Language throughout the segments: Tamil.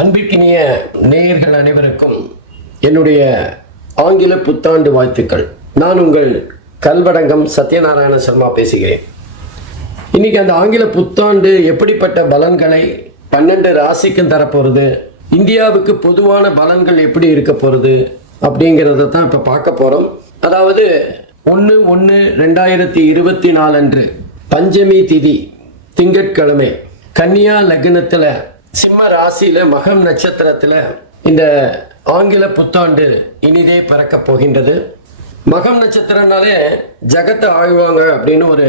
அன்பிற்கினிய நேயர்கள் அனைவருக்கும் என்னுடைய ஆங்கில புத்தாண்டு வாழ்த்துக்கள். நான் உங்கள் கல்வடங்கம் சத்யநாராயண சர்மா பேசுகிறேன். இன்னைக்கு அந்த ஆங்கில புத்தாண்டு எப்படிப்பட்ட பலன்களை 12 ராசிக்கும் தரப்போகிறது, இந்தியாவுக்கு பொதுவான பலன்கள் எப்படி இருக்க போகிறது அப்படிங்கிறத தான் இப்போ பார்க்க போகிறோம். அதாவது 1/1/2024 அன்று பஞ்சமி திதி திங்கட்கிழமை கன்னியா லக்னத்தில் சிம்ம ராசியில் மகம் நட்சத்திரத்தில் இந்த ஆங்கில புத்தாண்டு இனிதே பிறக்க போகின்றது. மகம் நட்சத்திரம்னாலே ஜகத்தை ஆழ்வாங்க அப்படின்னு ஒரு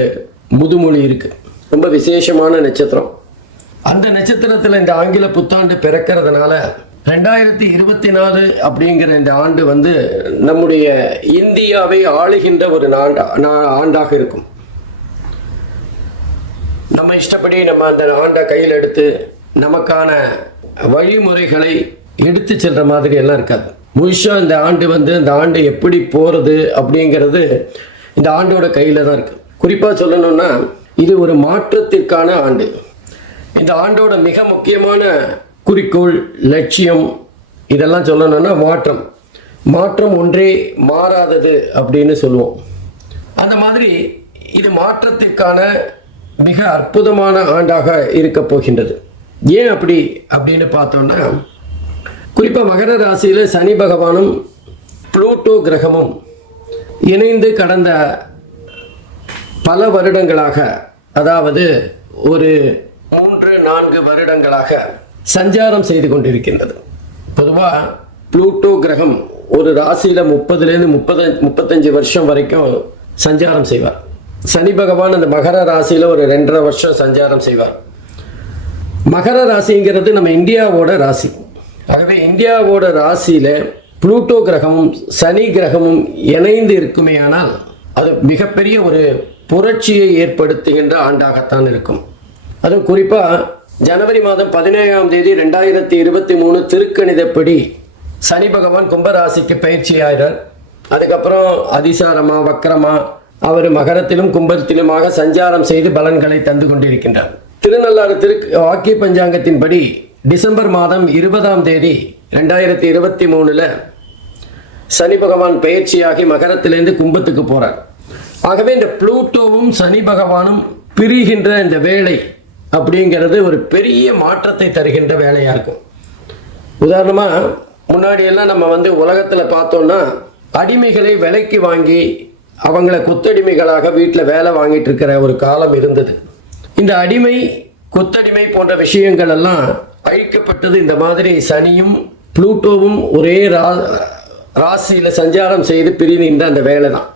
முதுமொழி இருக்கு. ரொம்ப விசேஷமான நட்சத்திரம். அந்த நட்சத்திரத்தில் இந்த ஆங்கில புத்தாண்டு பிறக்கிறதுனால 2024 அப்படிங்கிற இந்த ஆண்டு நம்முடைய இந்தியாவை ஆளுகின்ற ஒரு ஆண்டாக இருக்கும். நம்ம இஷ்டப்படி நம்ம அந்த ஆண்டை கையில் எடுத்து நமக்கான வழிமுறைகளை எடுத்து செல்ற மாதிரி எல்லாம் இருக்காது. முழுஷா இந்த ஆண்டு இந்த ஆண்டு எப்படி போறது அப்படிங்கிறது இந்த ஆண்டோட கையில தான் இருக்கு. குறிப்பா சொல்லணும்னா இது ஒரு மாற்றத்திற்கான ஆண்டு. இந்த ஆண்டோட மிக முக்கியமான குறிக்கோள், லட்சியம் இதெல்லாம் சொல்லணும்னா மாற்றம் ஒன்றே மாறாதது அப்படின்னு சொல்லுவோம். அந்த மாதிரி இது மாற்றத்திற்கான மிக அற்புதமான ஆண்டாக இருக்க போகின்றது. ஏன் அப்படின்னு பார்த்தோம்னா, குறிப்பாக மகர ராசியில் சனி பகவானும் புளூட்டோ கிரகமும் இணைந்து கடந்த பல வருடங்களாக, அதாவது ஒரு 3-4 வருடங்களாக சஞ்சாரம் செய்து கொண்டிருக்கின்றது. பொதுவாக புளூட்டோ கிரகம் ஒரு ராசியில் 30-35 வருஷம் வரைக்கும் சஞ்சாரம் செய்வார். சனி பகவான் அந்த மகர ராசியில் ஒரு 2.5 வருஷம் சஞ்சாரம் செய்வார். மகர ராசிங்கிறது நம்ம இந்தியாவோட ராசி. ஆகவே இந்தியாவோட ராசியில புளூட்டோ கிரகமும் சனி கிரகமும் இணைந்து இருக்குமே ஆனால் அது மிகப்பெரிய ஒரு புரட்சியை ஏற்படுத்துகின்ற ஆண்டாகத்தான் இருக்கும். அதுவும் குறிப்பா ஜனவரி மாதம் 17ஆம் தேதி 2023 திருக்கணிதப்படி சனி பகவான் கும்பராசிக்கு பயிற்சி ஆகிறார். அதுக்கப்புறம் அதிசாரமா வக்கரமா அவர் மகரத்திலும் கும்பத்திலுமாக சஞ்சாரம் செய்து பலன்களை தந்து கொண்டிருக்கின்றார். திருநள்ளாறு வாக்கிய பஞ்சாங்கத்தின்படி டிசம்பர் மாதம் 20ஆம் தேதி 2023 சனி பகவான் பயிற்சியாகி மகரத்திலிருந்து கும்பத்துக்கு போறார். ஆகவே இந்த புளூட்டோவும் சனி பகவானும் பிரிகின்ற இந்த வேலை அப்படிங்கிறது ஒரு பெரிய மாற்றத்தை தருகின்ற வேலையா இருக்கும். உதாரணமா முன்னாடி எல்லாம் நம்ம உலகத்துல பார்த்தோம்னா அடிமைகளை விலைக்கு வாங்கி அவங்கள கொத்தடிமைகளாக வீட்டில் வேலை வாங்கிட்டு இருக்கிற ஒரு காலம் இருந்தது. இந்த அடிமை கொத்தடிமை போன்ற விஷயங்கள் எல்லாம் அழிக்கப்பட்டது. இந்த மாதிரி சனியும் புளூட்டோவும் ஒரே ராசியில சஞ்சாரம் செய்து பிரிந்த அந்த வேலை தான்.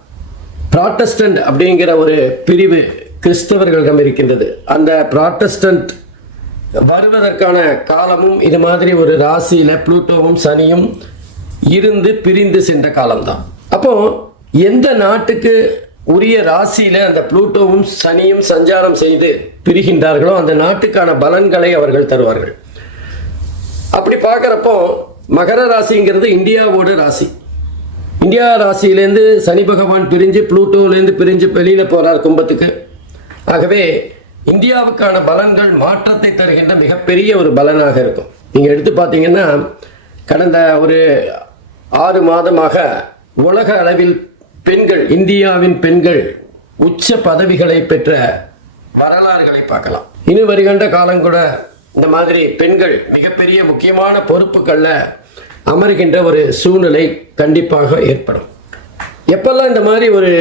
ப்ராட்டஸ்டன்ட் அப்படிங்கிற ஒரு பிரிவு கிறிஸ்தவர்களிடம் இருக்கின்றது. அந்த ப்ராட்டஸ்டன்ட் வருவதற்கான காலமும் இது மாதிரி ஒரு ராசியில புளூட்டோவும் சனியும் இருந்து பிரிந்து சென்ற காலம்தான். அப்போ எந்த நாட்டுக்கு உரிய ராசியில அந்த புளூட்டோவும் சனியும் சஞ்சாரம் செய்து பிரிகின்றார்களோ அந்த நாட்டுக்கான பலன்களை அவர்கள் தருவார்கள். அப்படி பார்க்குறப்போ மகர ராசிங்கிறது இந்தியாவோட ராசி. இந்தியா ராசியிலேருந்து சனி பகவான் பிரிஞ்சு புளூட்டோலேருந்து பிரிஞ்சு வெளியில போறார் கும்பத்துக்கு. ஆகவே இந்தியாவுக்கான பலன்கள் மாற்றத்தை தருகின்ற மிகப்பெரிய ஒரு பலனாக இருக்கும். நீங்க எடுத்து பார்த்தீங்கன்னா கடந்த ஒரு 6 மாதமாக உலக அளவில் பெண்கள், இந்தியாவின் பெண்கள் உச்ச பதவிகளை பெற்ற வரலாறுகளை பார்க்கலாம். இனி வருகின்ற காலம் கூட இந்த மாதிரி பெண்கள் மிகப்பெரிய முக்கியமான பொறுப்புகளில் அமர்கின்ற ஒரு சூழ்நிலை கண்டிப்பாக ஏற்படும். எப்பெல்லாம் இந்த மாதிரி ஒரு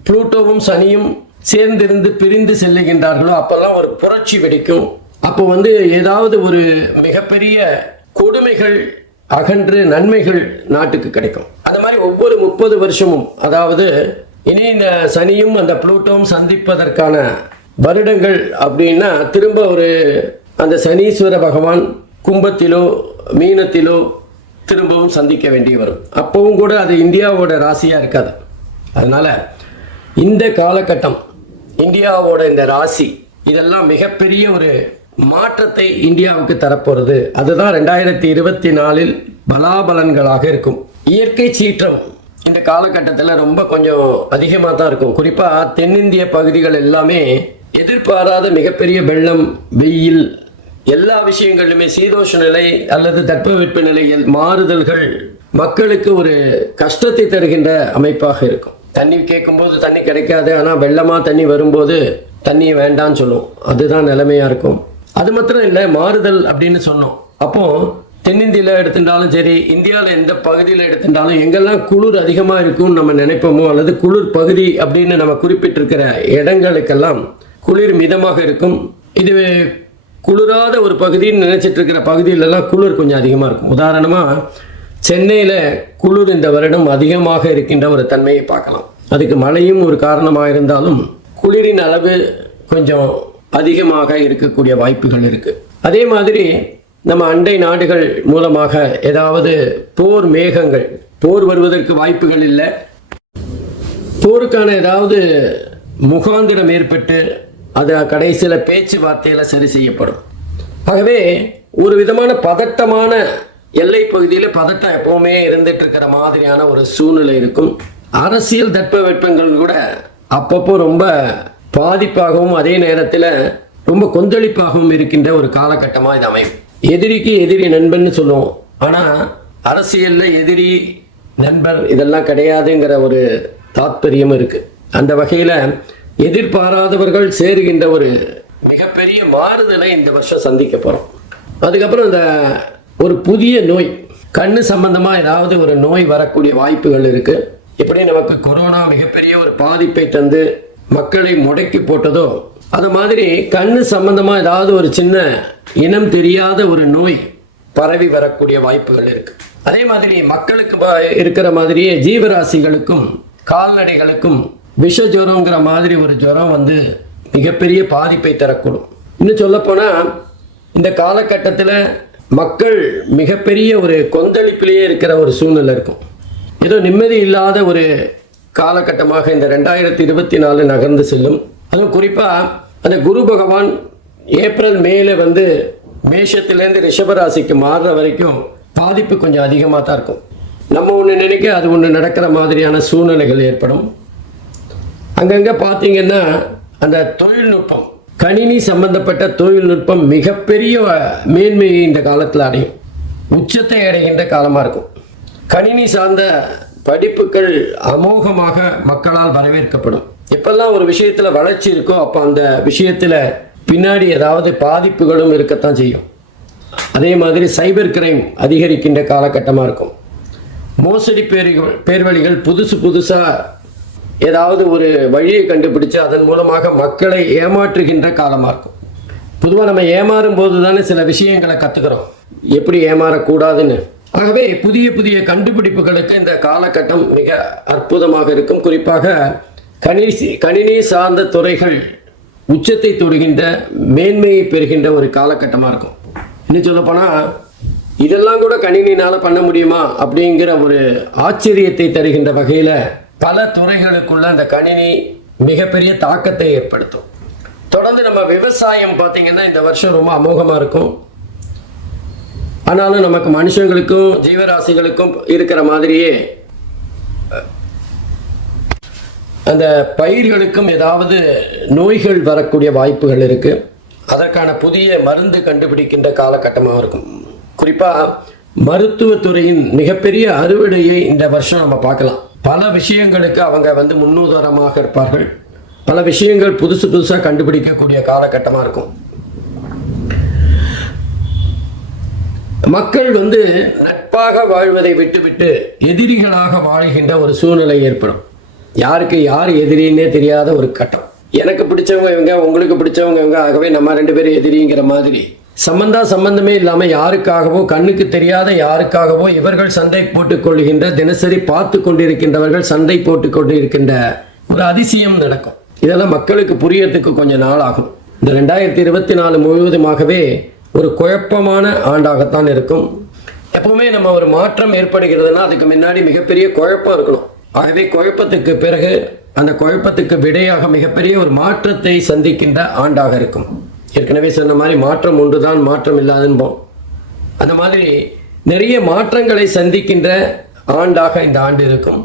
புளூட்டோவும் சனியும் சேர்ந்திருந்து பிரிந்து செல்லுகின்றார்களோ அப்பெல்லாம் ஒரு புரட்சி வெடிக்கும். அப்போ ஏதாவது ஒரு மிகப்பெரிய கொடுமைகள் அகன்று நன்மைகள் நாட்டுக்கு கிடைக்கும். அந்த மாதிரி ஒவ்வொரு 30 வருஷமும், அதாவது இனி இந்த சனியும் அந்த புளூட்டோவும் சந்திப்பதற்கான வருடங்கள் அப்படின்னா திரும்ப ஒரு அந்த சனீஸ்வர பகவான் கும்பத்திலோ மீனத்திலோ திரும்பவும் சந்திக்க வேண்டி வரும். அப்பவும் கூட அது இந்தியாவோட ராசியா இருக்காது. அதனால இந்த காலகட்டம் இந்தியாவோட இந்த ராசி இதெல்லாம் மிகப்பெரிய ஒரு மாற்றத்தை இந்தியாவுக்கு தரப்போறது. அதுதான் 2024 பலாபலன்களாக இருக்கும். இயற்கை சீற்றம் இந்த காலகட்டத்தில் ரொம்ப கொஞ்சம் அதிகமாக தான் இருக்கும். குறிப்பாக தென்னிந்திய பகுதிகள் எல்லாமே எதிர்பாராத மிகப்பெரிய வெள்ளம், வெயில் எல்லா விஷயங்களிலுமே சீதோஷ நிலை அல்லது தட்பவெட்ப நிலையில் மாறுதல்கள் மக்களுக்கு ஒரு கஷ்டத்தை தருகின்ற அமைப்பாக இருக்கும். தண்ணி கேட்கும்போது தண்ணி கிடைக்காது, ஆனால் வெள்ளமாக தண்ணி வரும்போது தண்ணியை வேண்டான்னு சொல்லும். அதுதான் நிலைமையாக இருக்கும். அது மாத்திரம் இல்லை, மாறுதல் அப்படின்னு சொன்னோம். அப்போ தென்னிந்தியாவில் எடுத்துட்டாலும் சரி, இந்தியாவில் எந்த பகுதியில் எடுத்துட்டாலும் எங்கெல்லாம் குளிர் அதிகமாக இருக்கும்னு நம்ம நினைப்போமோ, அல்லது குளிர் பகுதி அப்படின்னு நம்ம குறிப்பிட்டிருக்கிற இடங்களுக்கெல்லாம் குளிர் மிதமாக இருக்கும். இது குளிராத ஒரு பகுதின்னு நினைச்சிட்டு இருக்கிற பகுதியிலெல்லாம் குளிர் கொஞ்சம் அதிகமாக இருக்கும். உதாரணமாக சென்னையில் குளிர் இந்த வருடம் அதிகமாக இருக்கின்ற ஒரு தன்மையை பார்க்கலாம். அதுக்கு மழையும் ஒரு காரணமாக இருந்தாலும் குளிரின் அளவு கொஞ்சம் அதிகமாக இருக்கக்கூடிய வாய்ப்புகள் இருக்குது. அதே மாதிரி நம்ம அண்டை நாடுகள் மூலமாக ஏதாவது போர் மேகங்கள், போர் வருவதற்கு வாய்ப்புகள் இல்லை, போருக்கான ஏதாவது முகாந்திரம் ஏற்பட்டு அது கடைசியில் பேச்சுவார்த்தையில் சரி செய்யப்படும். ஆகவே ஒரு விதமான பதட்டமான எல்லை பகுதியில் பதட்டம் எப்பவுமே இருந்துட்டு இருக்கிற மாதிரியான ஒரு சூழ்நிலை இருக்கும். அரசியல் தட்பவெப்பங்கள் கூட அப்பப்போ ரொம்ப பாதிப்பாகவும் அதே நேரத்தில் ரொம்ப கொந்தளிப்பாகவும் இருக்கின்ற ஒரு காலகட்டமாக இது அமையும். எதிரிக்கு எதிரி நண்பன் சொல்லுவோம், ஆனால் அரசியலில் எதிரி நண்பர் இதெல்லாம் கிடையாதுங்கிற ஒரு தாத்பரியம் இருக்கு. அந்த வகையில் எதிர்பாராதவர்கள் சேருகின்ற ஒரு மிகப்பெரிய மாறுதலை இந்த வருஷம் சந்திக்க போகிறோம். அதுக்கப்புறம் இந்த ஒரு புதிய நோய், கண்ணு சம்பந்தமாக ஏதாவது ஒரு நோய் வரக்கூடிய வாய்ப்புகள் இருக்குது. எப்படி நமக்கு கொரோனா மிகப்பெரிய ஒரு பாதிப்பை தந்து மக்களை முடக்கி போட்டதோ, அது மாதிரி கண்ணு சம்பந்தமாக ஏதாவது ஒரு சின்ன இனம் தெரியாத ஒரு நோய் பரவி வரக்கூடிய வாய்ப்புகள் இருக்கு. அதே மாதிரி மக்களுக்கு இருக்கிற மாதிரியே ஜீவராசிகளுக்கும் கால்நடைகளுக்கும் விஷ ஜுரங்கிற மாதிரி ஒரு ஜுரம் வந்து மிகப்பெரிய பாதிப்பை தரக்கூடும். இன்னும் சொல்லப்போனால் இந்த காலகட்டத்தில் மக்கள் மிகப்பெரிய ஒரு கொந்தளிப்பிலேயே இருக்கிற ஒரு சூழ்நிலை இருக்கும். ஏதோ நிம்மதி இல்லாத ஒரு காலகட்டமாக இந்த 2024 நகர்ந்து செல்லும். அதுவும் குறிப்பாக அந்த குரு பகவான் ஏப்ரல் மேல வந்து மேஷத்திலேருந்து ரிஷபராசிக்கு மாறுற வரைக்கும் பாதிப்பு கொஞ்சம் அதிகமாக தான் இருக்கும். நம்ம ஒன்று நினைக்க அது ஒன்று நடக்கிற மாதிரியான சூழ்நிலைகள் ஏற்படும். அங்கங்கே பார்த்தீங்கன்னா அந்த தொழில்நுட்பம், கணினி சம்பந்தப்பட்ட தொழில்நுட்பம் மிகப்பெரிய மேன்மையை இந்த காலத்தில் அடையும், உச்சத்தை அடைகின்ற காலமாக இருக்கும். கணினி சார்ந்த படிப்புகள் அமோகமாக மக்களால் வரவேற்கப்படும். எப்பெல்லாம் ஒரு விஷயத்தில் வளர்ச்சி இருக்கோ அப்போ அந்த விஷயத்தில் பின்னாடி ஏதாவது பாதிப்புகளும் இருக்கத்தான் செய்யும். அதே மாதிரி சைபர் கிரைம் அதிகரிக்கின்ற காலகட்டமாக இருக்கும். மோசடி பேர்வழிகள் புதுசாக ஏதாவது ஒரு வழியை கண்டுபிடிச்சு அதன் மூலமாக மக்களை ஏமாற்றுகின்ற காலமாக இருக்கும். பொதுவாக நம்ம ஏமாறும் போது தானே சில விஷயங்களை கற்றுக்கிறோம், எப்படி ஏமாறக்கூடாதுன்னு. ஆகவே புதிய புதிய கண்டுபிடிப்புகளுக்கு இந்த காலகட்டம் மிக அற்புதமாக இருக்கும். குறிப்பாக கணினி சார்ந்த துறைகள் உச்சத்தை தொடுகின்ற மேன்மையை பெறுகின்ற ஒரு காலகட்டமாக இருக்கும். இன்னும் சொல்லப்போனால் இதெல்லாம் கூட கணினினால் பண்ண முடியுமா அப்படிங்கிற ஒரு ஆச்சரியத்தை தருகின்ற வகையில் பல துறைகளுக்குள்ள அந்த கணினி மிகப்பெரிய தாக்கத்தை ஏற்படுத்தும். தொடர்ந்து நம்ம விவசாயம் பார்த்தீங்கன்னா இந்த வருஷம் ரொம்ப அமோகமாக இருக்கும். ஆனாலும் நமக்கு மனுஷங்களுக்கும் ஜீவராசிகளுக்கும் இருக்கிற மாதிரியே அந்த பயிர்களுக்கும் ஏதாவது நோய்கள் வரக்கூடிய வாய்ப்புகள் இருக்கு. அதற்கான புதிய மருந்து கண்டுபிடிக்கின்ற காலகட்டமாக இருக்கும். குறிப்பாக மருத்துவத்துறையின் மிகப்பெரிய அறுவடையை இந்த வருஷம் நம்ம பார்க்கலாம். பல விஷயங்களுக்கு அவங்க வந்து முன்னுதாரணமாக இருப்பார்கள். பல விஷயங்கள் புதுசாக கண்டுபிடிக்கக்கூடிய காலகட்டமாக இருக்கும். மக்கள் வந்து நட்பாக வாழ்வதை விட்டுவிட்டு எதிரிகளாக வாழ்கின்ற ஒரு சூழ்நிலை ஏற்படும். யாருக்கு யார் எதிரின்னே தெரியாத ஒரு கட்டம். எனக்கு பிடிச்சவங்க இவங்க, உங்களுக்கு பிடிச்சவங்க இவங்க, ஆகவே நம்ம 2 பேரும் எதிரிங்கிற மாதிரி சம்பந்தமே இல்லாமல் யாருக்காகவோ கண்ணுக்கு தெரியாத யாருக்காகவோ இவர்கள் சண்டை போட்டுக் கொள்கின்ற, தினசரி பார்த்து கொண்டிருக்கின்றவர்கள் சண்டை போட்டுக் கொண்டிருக்கின்ற ஒரு அதிசயம் நடக்கும். இதெல்லாம் மக்களுக்கு புரியறதுக்கு கொஞ்சம் நாள் ஆகும். இந்த 2024 முழுவதுமாகவே ஒரு குழப்பமான ஆண்டாகத்தான் இருக்கும். எப்பவுமே நம்ம ஒரு மாற்றம் ஏற்படுகிறதுனா அதுக்கு முன்னாடி மிகப்பெரிய குழப்பம் இருக்கணும். ஆகவே குழப்பத்துக்கு பிறகு அந்த குழப்பத்துக்கு விடையாக மிகப்பெரிய ஒரு மாற்றத்தை சந்திக்கின்ற ஆண்டாக இருக்கும். ஏற்கனவே சொன்ன மாதிரி மாற்றம் ஒன்றுதான், மாற்றம் இல்லாதுன்போம். அந்த மாதிரி நிறைய மாற்றங்களை சந்திக்கின்ற ஆண்டாக இந்த ஆண்டு இருக்கும்.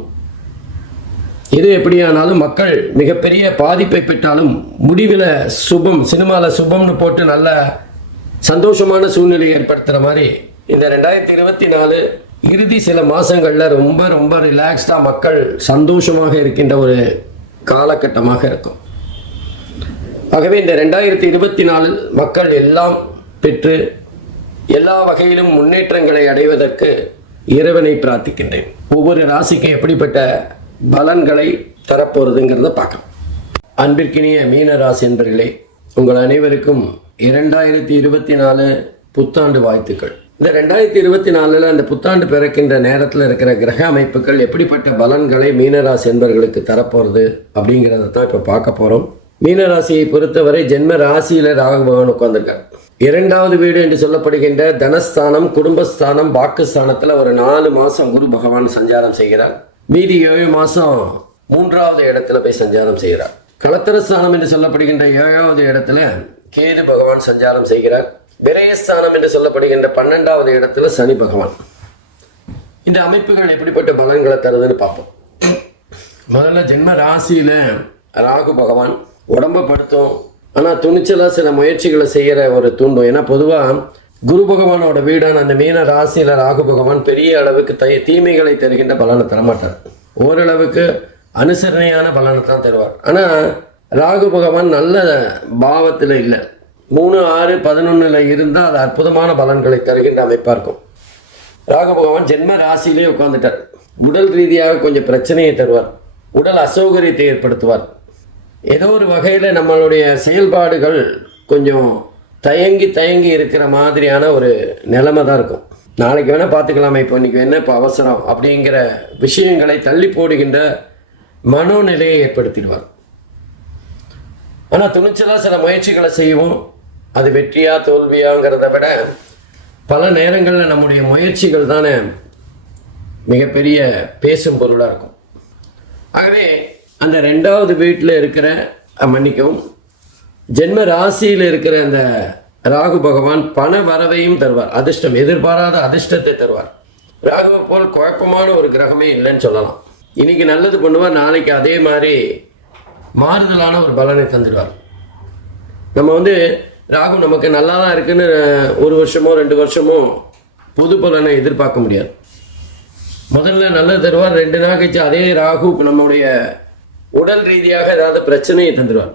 எது எப்படியானாலும் மக்கள் மிகப்பெரிய பாதிப்பை பெற்றாலும் முடிவில் சுபம், சினிமாவில் சுபம்னு போட்டு நல்ல சந்தோஷமான சூழ்நிலை ஏற்படுத்துகிற மாதிரி இந்த 2024 இறுதி சில மாதங்களில் ரொம்ப ரொம்ப ரிலாக்ஸ்டாக மக்கள் சந்தோஷமாக இருக்கின்ற ஒரு காலகட்டமாக இருக்கும். ஆகவே இந்த 2024 மக்கள் எல்லாம் பெற்று எல்லா வகையிலும் முன்னேற்றங்களை அடைவதற்கு இறைவனை பிரார்த்திக்கின்றேன். ஒவ்வொரு ராசிக்கும் எப்படிப்பட்ட பலன்களை தரப்போறதுங்கிறத பார்க்கலாம். அன்பிற்கினிய மீன ராசி என்பர்களே, உங்கள் அனைவருக்கும் 2024 புத்தாண்டு வாழ்த்துக்கள். இந்த 2024 அந்த புத்தாண்டு பிறக்கின்ற நேரத்தில் இருக்கிற கிரக அமைப்புகள் எப்படிப்பட்ட பலன்களை மீனராசி என்பவர்களுக்கு தரப்போகிறது அப்படிங்கிறத தான் இப்போ பார்க்க போகிறோம். மீனராசியை பொறுத்தவரை ஜென்ம ராசியில் ராகு பகவான் உட்கார்ந்திருக்கார். 2வது வீடு என்று சொல்லப்படுகின்ற தனஸ்தானம், குடும்பஸ்தானம், வாக்குஸ்தானத்தில் ஒரு 4 மாதம் குரு பகவான் சஞ்சாரம் செய்கிறார். மீதி 7 மாதம் 3வது இடத்துல போய் சஞ்சாரம் செய்கிறார். களத்திரஸ்தானம் என்று சொல்லப்படுகின்ற 7வது இடத்துல கேது பகவான் சஞ்சாரம் செய்கிறார். விரயஸ்தானம் என்று சொல்லப்படுகின்ற 12வது இடத்துல சனி பகவான். இந்த அமைப்புகள் எப்படிப்பட்ட பலன்களை தருதுன்னு பார்ப்போம். முதல்ல ஜென்ம ராசியில் ராகு பகவான் உடம்பை படுத்தும், ஆனால் துணிச்சலாக சில முயற்சிகளை செய்கிற ஒரு தூண்டும். ஏன்னா பொதுவாக குரு பகவானோட வீடான அந்த மீன ராசியில் ராகு பகவான் பெரிய அளவுக்கு தீமைகளை தருகின்ற பலனை தரமாட்டார். ஓரளவுக்கு அனுசரணையான பலனை தான் தருவார். ஆனால் ராகு பகவான் நல்ல பாவத்தில் இல்லை, 3, 6, 11 இருந்தால் அது அற்புதமான பலன்களை தருகின்ற அமைப்பாக இருக்கும். ராகு பகவான் ஜென்ம ராசியிலே உட்காந்துட்டார். உடல் ரீதியாக கொஞ்சம் பிரச்சனையை தருவார், உடல் அசௌகரியத்தை ஏற்படுத்துவார். ஏதோ ஒரு வகையில் நம்மளுடைய செயல்பாடுகள் கொஞ்சம் தயங்கி இருக்கிற மாதிரியான ஒரு நிலைமை தான் இருக்கும். நாளைக்கு வேணால் பார்த்துக்கலாமே, இப்போ இன்றைக்கி என்ன இப்போ அவசரம் அப்படிங்கிற விஷயங்களை தள்ளி போடுகின்ற மனோநிலையை ஏற்படுத்திடுவார். ஆனால் துணிச்சலாக சில முயற்சிகளை செய்வோம். அது வெற்றியா தோல்வியாங்கிறத விட பல நேரங்களில் நம்முடைய முயற்சிகள் தானே மிகப்பெரிய பேசும் பொருளாக இருக்கும். ஆகவே அந்த 2வது வீட்டில் இருக்கிற மன்னிக்கவும் ஜென்ம ராசியில் இருக்கிற அந்த ராகு பகவான் பண வரவையும் தருவார். அதிர்ஷ்டம், எதிர்பாராத அதிர்ஷ்டத்தை தருவார். ராகுவை போல் குழப்பமான ஒரு கிரகமே இல்லைன்னு சொல்லலாம். இன்னைக்கு நல்லது பண்ணுவார், நாளைக்கு அதே மாதிரி மாறுதலான ஒரு பலனை தந்துடுவார். நம்ம ராகு நமக்கு நல்லா தான் இருக்குன்னு 1 வருஷமோ 2 வருஷமோ பொது பலனை எதிர்பார்க்க முடியாது. முதல்ல நல்லது தருவார், 2 நாள் கழிச்சு அதே ராகு நம்முடைய உடல் ரீதியாக ஏதாவது பிரச்சனையை தந்துடுவார்.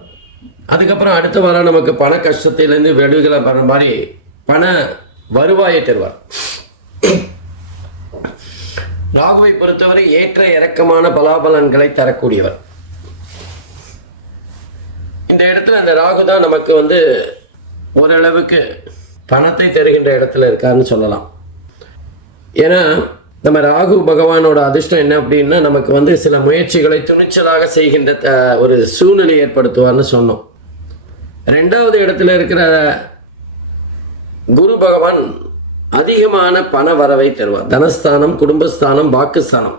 அதுக்கப்புறம் அடுத்த வாரம் நமக்கு பண கஷ்டத்திலேருந்து வெடுகளை வர மாதிரி பண வருவாயை தருவார். ராகுவை பொறுத்தவரை ஏற்ற இறக்கமான பலாபலன்களை தரக்கூடியவர். இந்த இடத்துல அந்த ராகு தான் நமக்கு ஓரளவுக்கு பணத்தை தருகின்ற இடத்துல இருக்காருன்னு சொல்லலாம். ஏன்னா நம்ம ராகு பகவானோட அதிர்ஷ்டம் என்ன அப்படின்னா நமக்கு சில முயற்சிகளை துணிச்சலாக செய்கின்ற ஒரு சூழ்நிலை ஏற்படுத்துவார்னு சொன்னோம். 2வது இடத்துல இருக்கிற குரு பகவான் அதிகமான பண வரவை தருவார். தனஸ்தானம், குடும்பஸ்தானம், வாக்குஸ்தானம்.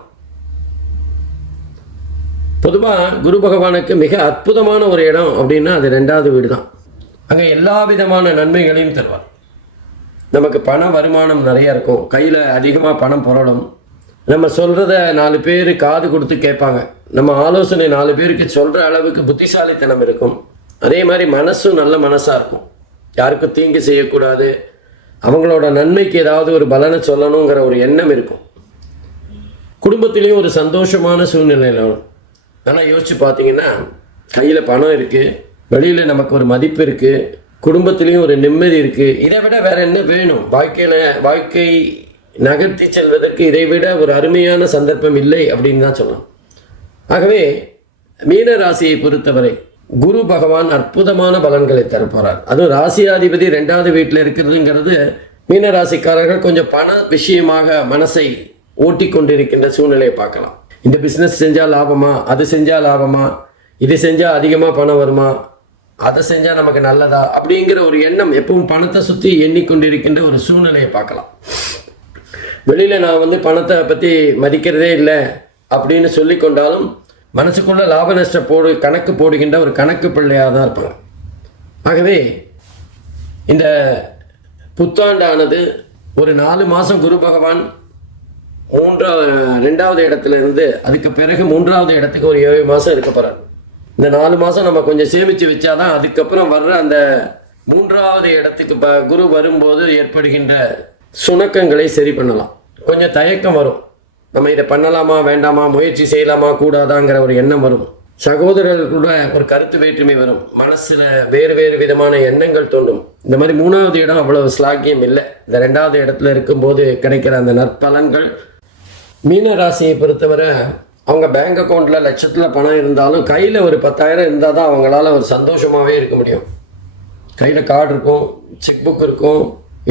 பொதுவாக குரு பகவானுக்கு மிக அற்புதமான ஒரு இடம் அப்படின்னா அது 2வது வீடு தான். அங்கே எல்லா விதமான நன்மைகளையும் தருவார். நமக்கு பண வருமானம் நிறையா இருக்கும், கையில் அதிகமாக பணம் புரளும். நம்ம சொல்கிறத 4 பேர் காது கொடுத்து கேட்பாங்க, நம்ம ஆலோசனை 4 பேருக்கு சொல்கிற அளவுக்கு புத்திசாலித்தனம் இருக்கும். அதே மாதிரி மனசும் நல்ல மனசாக இருக்கும், யாருக்கும் தீங்கு செய்யக்கூடாது, அவங்களோட நன்மைக்கு ஏதாவது ஒரு பலனை சொல்லணுங்கிற ஒரு எண்ணம் இருக்கும். குடும்பத்திலையும் ஒரு சந்தோஷமான சூழ்நிலையில் வரும். ஆனால் யோசிச்சு பார்த்தீங்கன்னா கையில் பணம் இருக்குது, வெளியில் நமக்கு ஒரு மதிப்பு இருக்குது, குடும்பத்திலையும் ஒரு நிம்மதி இருக்குது. இதை விட வேறு என்ன வேணும்? வாழ்க்கை நகர்த்தி செல்வதற்கு இதை விட ஒரு அருமையான சந்தர்ப்பம் இல்லை அப்படின்னு தான் சொல்லலாம். ஆகவே மீன ராசியை பொறுத்தவரை குரு பகவான் அற்புதமான பலன்களை தரப்போகிறார். அதுவும் ராசியாதிபதி 2வது வீட்டில் இருக்கிறதுங்கிறது மீன ராசிக்காரர்கள் கொஞ்சம் பண விஷயமாக மனசை ஓட்டி கொண்டிருக்கின்ற சூழ்நிலையை பார்க்கலாம். இந்த பிஸ்னஸ் செஞ்சால் லாபமா, அது செஞ்சால் லாபமா, இது செஞ்சால் அதிகமாக பணம் வருமா, அதை செஞ்சால் நமக்கு நல்லதா அப்படிங்கிற ஒரு எண்ணம் எப்பவும் பணத்தை சுற்றி எண்ணிக்கொண்டிருக்கின்ற ஒரு சூழ்நிலையை பார்க்கலாம். வெளியில் நான் பணத்தை பற்றி மதிக்கிறதே இல்லை அப்படின்னு சொல்லி கொண்டாலும் மனசுக்குள்ள லாப நஷ்ட கணக்கு போடுகின்ற ஒரு கணக்கு பிள்ளையாக தான் இருப்பாங்க. ஆகவே இந்த புத்தாண்டானது ஒரு 4 மாதம் குரு பகவான் 2வது இடத்துல இருந்து அதுக்கு பிறகு 3வது இடத்துக்கு ஒரு 7 மாதம் இருக்க போகிறார். இந்த 4 மாதம் நம்ம கொஞ்சம் சேமித்து வச்சாதான் அதுக்கப்புறம் வர்ற அந்த 3வது இடத்துக்கு குரு வரும்போது ஏற்படுகின்ற சுணக்கங்களை சரி பண்ணலாம். கொஞ்சம் தயக்கம் வரும், நம்ம இதை பண்ணலாமா வேண்டாமா, முயற்சி செய்யலாமா கூடாதாங்கிற ஒரு எண்ணம் வரும். சகோதரர்கள் கூட ஒரு கருத்து வேற்றுமை வரும், மனசில் வேறு வேறு விதமான எண்ணங்கள் தோன்றும். இந்த மாதிரி 3வது இடம் அவ்வளவு ஸ்லாக்கியம் இல்லை. இந்த 2வது இடத்துல இருக்கும்போது கிடைக்கிற அந்த நற்பலன்கள். மீன ராசியை பொறுத்தவரை அவங்க பேங்க் அக்கௌண்ட்டில் லட்சத்தில் பணம் இருந்தாலும் கையில் ஒரு 10,000 இருந்தால் தான் அவங்களால ஒரு சந்தோஷமாகவே இருக்க முடியும். கையில் கார்டு இருக்கும், செக் புக் இருக்கும்,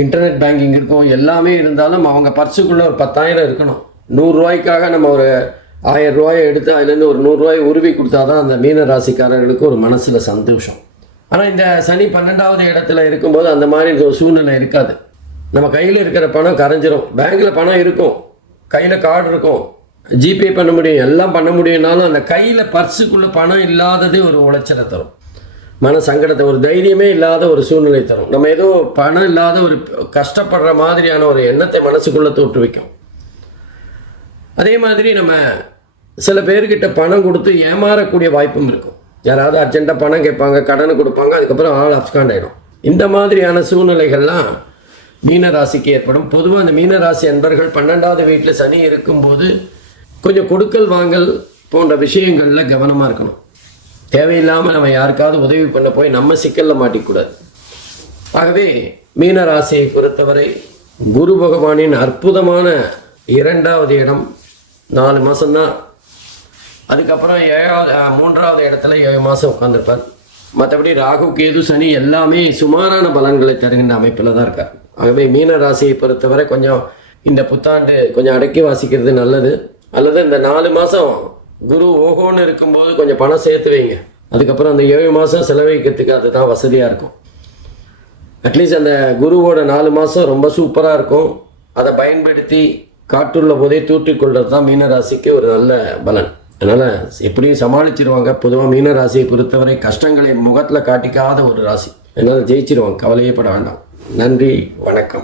இன்டர்நெட் பேங்கிங் இருக்கும், எல்லாமே இருந்தாலும் அவங்க பர்சுக்குள்ளே ஒரு 10,000 இருக்கணும். 100 ரூபாய்க்காக நம்ம ஒரு 1000 ரூபாயை எடுத்து அதுலேருந்து ஒரு 100 ரூபாயை உருவி கொடுத்தா தான் அந்த மீன ராசிக்காரர்களுக்கு ஒரு மனசில் சந்தோஷம். ஆனால் இந்த சனி 12வது இடத்துல இருக்கும்போது அந்த மாதிரி ஒரு சூழ்நிலை இருக்காது. நம்ம கையில் இருக்கிற பணம் கரைஞ்சிரும். பேங்க்கில் பணம் இருக்கும், கையில் கார்டு இருக்கும், ஜிபே பண்ண முடியும், எல்லாம் பண்ண முடியும்னாலும் அந்த கையில் பர்சுக்குள்ளே பணம் இல்லாததே ஒரு உளைச்சலை தரும், மன சங்கடத்தை, ஒரு தைரியமே இல்லாத ஒரு சூழ்நிலை தரும். நம்ம ஏதோ பணம் இல்லாத ஒரு கஷ்டப்படுற மாதிரியான ஒரு எண்ணத்தை மனசுக்குள்ளே தோற்று வைக்கும். அதே மாதிரி நம்ம சில பேர்கிட்ட பணம் கொடுத்து ஏமாறக்கூடிய வாய்ப்பும் இருக்கும். யாராவது அர்ஜென்ட்டாக பணம் கேட்பாங்க, கடனை கொடுப்பாங்க, அதுக்கப்புறம் ஆள் அப்ஸ்காண்ட் ஆகிடும். இந்த மாதிரியான சூழ்நிலைகள்லாம் மீனராசிக்கு ஏற்படும். பொதுவாக அந்த மீனராசி அன்பர்கள் 12வது வீட்டில் சனி இருக்கும்போது கொஞ்சம் கொடுக்கல் வாங்கல் போன்ற விஷயங்களில் கவனமாக இருக்கணும். தேவையில்லாமல் நம்ம யாருக்காவது உதவி பண்ண போய் நம்ம சிக்கலில் மாட்டிக்கூடாது. ஆகவே மீனராசியை பொறுத்தவரை குரு பகவானின் அற்புதமான 2வது இடம் 4 மாதம்தான். அதுக்கப்புறம் 3வது இடத்துல 7 மாதம் உட்காந்துருப்பார். மற்றபடி ராகு கேது சனி எல்லாமே சுமாரான பலன்களை தருகின்ற அமைப்பில் தான் இருக்கார். ஆகவே மீன ராசியை பொறுத்தவரை கொஞ்சம் இந்த புத்தாண்டு கொஞ்சம் அடக்கி வாசிக்கிறது நல்லது. அல்லது இந்த 4 மாதம் குரு ஓஹோன்னு இருக்கும்போது கொஞ்சம் பணம் சேர்த்து வைங்க. அதுக்கப்புறம் அந்த 7 மாதம் செலவழிக்கிறதுக்கு அதுதான் வசதியாக இருக்கும். அட்லீஸ்ட் அந்த குருவோட 4 மாதம் ரொம்ப சூப்பராக இருக்கும். அதை பயன்படுத்தி காற்றுள்ள போதே தூற்றிக்கொள்வது தான் மீனராசிக்கு ஒரு நல்ல பலன். அதனால் எப்படியும் சமாளிச்சிருவாங்க. பொதுவாக மீனராசியை பொறுத்தவரை கஷ்டங்களை முகத்தில் காட்டிக்காத ஒரு ராசி. அதனால் ஜெயிச்சிருவாங்க, கவலையே பட வேண்டாம். நன்றி, வணக்கம்.